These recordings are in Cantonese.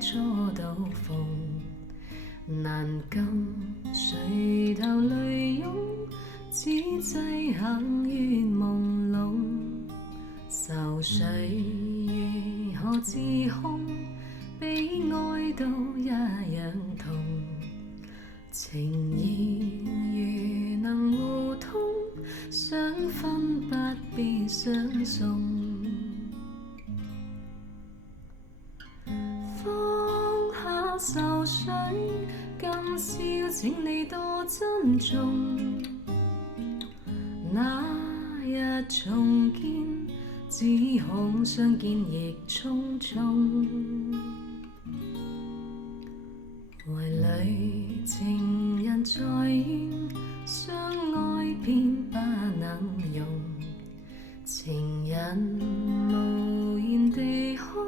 初到逢，難禁垂頭淚湧，此際行於朦朧，愁緒如何自控？比愛都一樣痛，情義如能互通，想分不必相送。放下愁緒，今宵請你多珍重。那日重見，只恐相見亦匆匆。懷裏情人在怨，相愛偏不能容。情人無言地哭，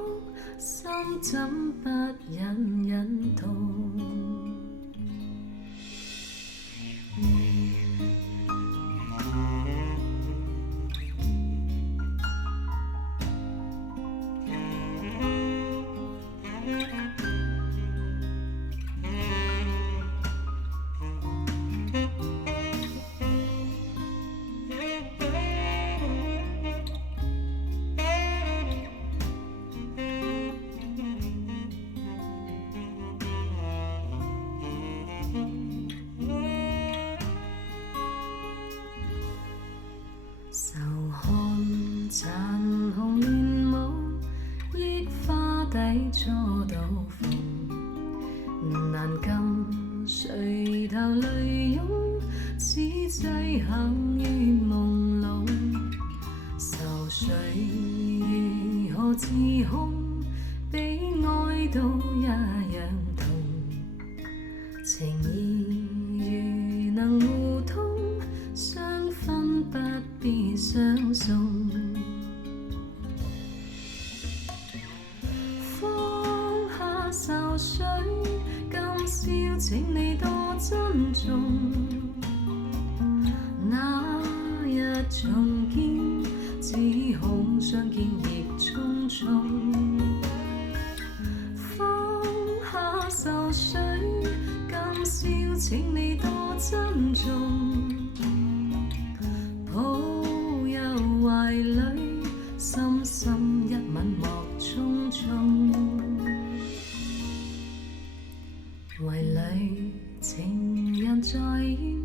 心怎不隱隱痛？愁看殘紅亂舞，憶花底初到逢，難禁垂頭淚湧，此際行於朦朧，愁緒如何自控？比愛都一樣痛，情義如能互通，相分不必相送。放下愁緒，今宵請你多珍重。那日重見，只恐相見亦匆匆。放下愁緒，今宵請你多珍重。抱入懷裏，深深一吻莫匆匆。懷裏情人在怨。